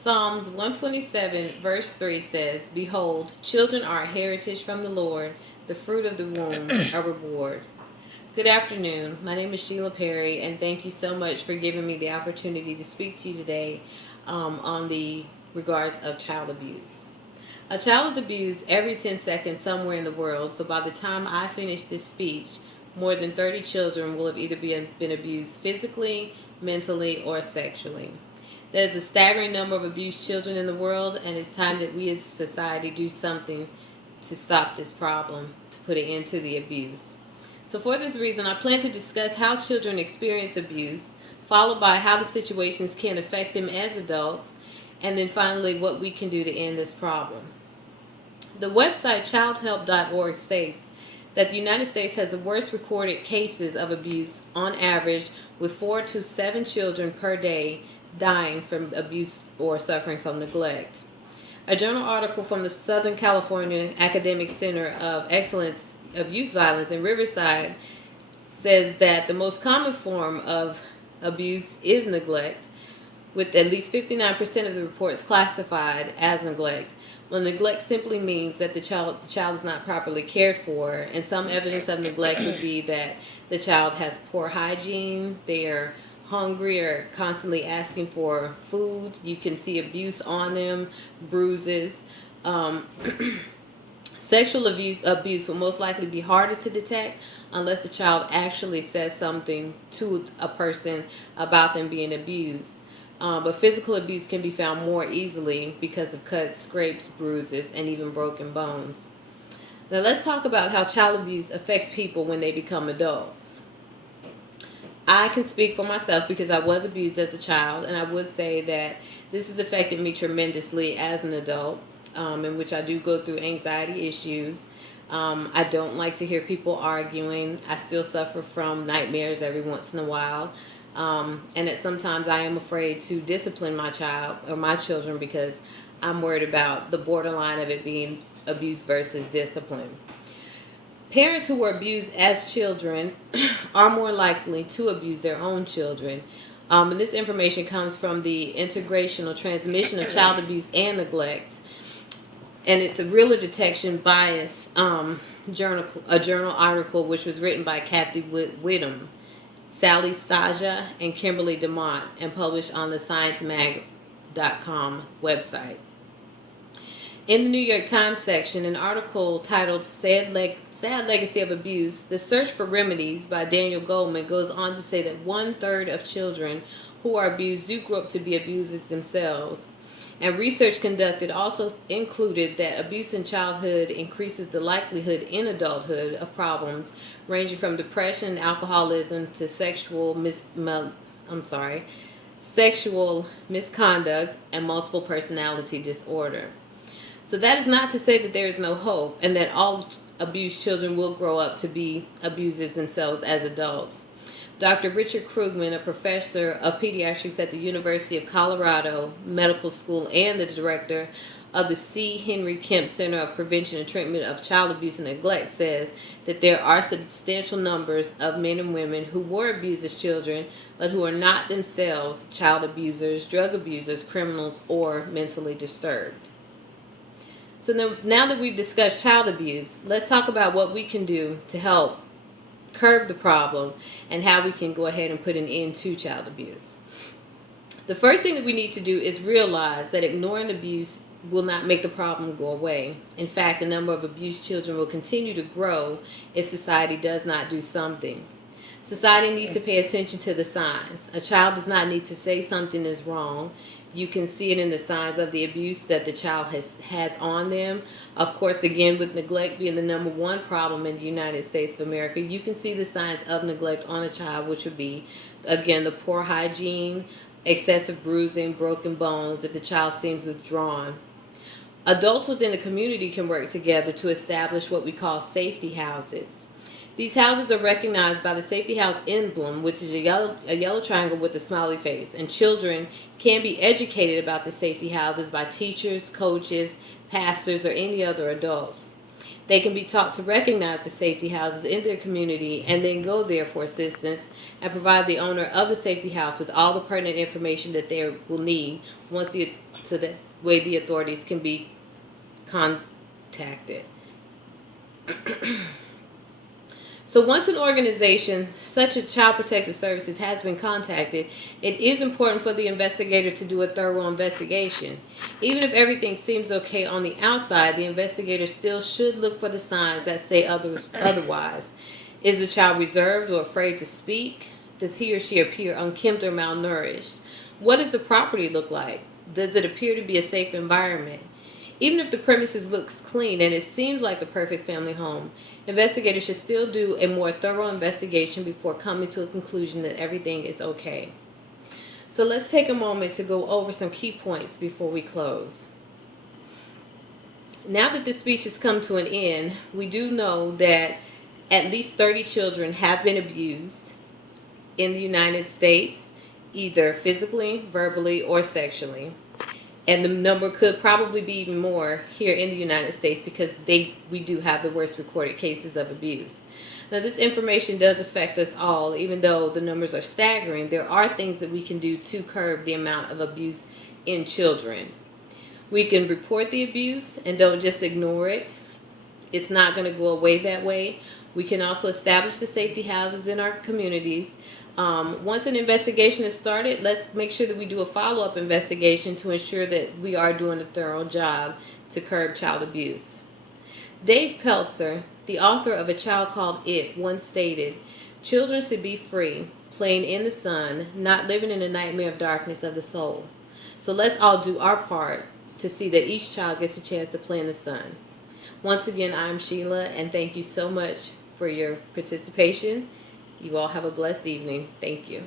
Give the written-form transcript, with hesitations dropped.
Psalms 127 verse 3 says, "Behold, children are a heritage from the Lord, the fruit of the womb, a reward." Good afternoon. My name is Sheila Perry, and thank you so much for giving me the opportunity to speak to you today on the regards of child abuse. A child is abused every 10 seconds somewhere in the world, so by the time I finish this speech, more than 30 children will have either been abused physically, mentally, or sexually. There's a staggering number of abused children in the world, and it's time that we as a society do something to stop this problem, to put an end to the abuse. So for this reason, I plan to discuss how children experience abuse, followed by how the situations can affect them as adults, and then finally what we can do to end this problem. The website childhelp.org states that the United States has the worst recorded cases of abuse on average, with 4 to 7 children per day dying from abuse or suffering from neglect. A journal article from the Southern California Academic Center of Excellence of Youth Violence in Riverside says that the most common form of abuse is neglect, with at least 59% of the reports classified as neglect. Well, neglect simply means that the child is not properly cared for, and some evidence of neglect would be that the child has poor hygiene, they are hungry or constantly asking for food. You can see abuse on them, bruises. Sexual abuse will most likely be harder to detect unless the child actually says something to a person about them being abused. But physical abuse can be found more easily because of cuts, scrapes, bruises, and even broken bones. Now let's talk about how child abuse affects people when they become adults. I can speak for myself because I was abused as a child, and I would say that this has affected me tremendously as an adult, in which I do go through anxiety issues. I don't like to hear people arguing. I still suffer from nightmares every once in a while. And that sometimes I am afraid to discipline my child or my children because I'm worried about the borderline of it being abuse versus discipline. Parents who were abused as children are more likely to abuse their own children. And this information comes from the Integrational Transmission of Child Abuse and Neglect. And it's a Realer Detection Bias journal article which was written by Kathy Whittam, Sally Saja, and Kimberly DeMont, and published on the ScienceMag.com website. In the New York Times section, an article titled Sad Legacy of Abuse, The Search for Remedies by Daniel Goldman goes on to say that 1/3 of children who are abused do grow up to be abusers themselves. And research conducted also included that abuse in childhood increases the likelihood in adulthood of problems ranging from depression, alcoholism, to sexual misconduct and multiple personality disorder. So that is not to say that there is no hope and that all abused children will grow up to be abusers themselves as adults. Dr. Richard Krugman, a professor of pediatrics at the University of Colorado Medical School and the director of the C. Henry Kemp Center of Prevention and Treatment of Child Abuse and Neglect, says that there are substantial numbers of men and women who were abused as children but who are not themselves child abusers, drug abusers, criminals, or mentally disturbed. So now that we've discussed child abuse, let's talk about what we can do to help curb the problem and how we can go ahead and put an end to child abuse. The first thing that we need to do is realize that ignoring abuse will not make the problem go away. In fact, the number of abused children will continue to grow if society does not do something. Society needs to pay attention to the signs. A child does not need to say something is wrong. You can see it in the signs of the abuse that the child has on them. Of course, again, with neglect being the number one problem in the United States of America, you can see the signs of neglect on a child, which would be, again, the poor hygiene, excessive bruising, broken bones, if the child seems withdrawn. Adults within the community can work together to establish what we call safety houses. These houses are recognized by the safety house emblem, which is a yellow triangle with a smiley face, and children can be educated about the safety houses by teachers, coaches, pastors, or any other adults. They can be taught to recognize the safety houses in their community and then go there for assistance and provide the owner of the safety house with all the pertinent information that they will need once the so that way the authorities can be contacted. So once an organization such as Child Protective Services has been contacted, it is important for the investigator to do a thorough investigation. Even if everything seems okay on the outside, the investigator still should look for the signs that say otherwise. Is the child reserved or afraid to speak? Does he or she appear unkempt or malnourished? What does the property look like? Does it appear to be a safe environment? Even if the premises looks clean and it seems like the perfect family home, investigators should still do a more thorough investigation before coming to a conclusion that everything is okay. So let's take a moment to go over some key points before we close. Now that this speech has come to an end, we do know that at least 30 children have been abused in the United States, either physically, verbally, or sexually. And the number could probably be even more here in the United States because we do have the worst recorded cases of abuse. Now, this information does affect us all. Even though the numbers are staggering, there are things that we can do to curb the amount of abuse in children. We can report the abuse and don't just ignore it. It's not going to go away that way. We can also establish the safety houses in our communities. Once an investigation is started, let's make sure that we do a follow-up investigation to ensure that we are doing a thorough job to curb child abuse. Dave Peltzer, the author of A Child Called It, once stated, "Children should be free, playing in the sun, not living in a nightmare of darkness of the soul." So let's all do our part to see that each child gets a chance to play in the sun. Once again, I'm Sheila, and thank you so much for your participation. You all have a blessed evening. Thank you.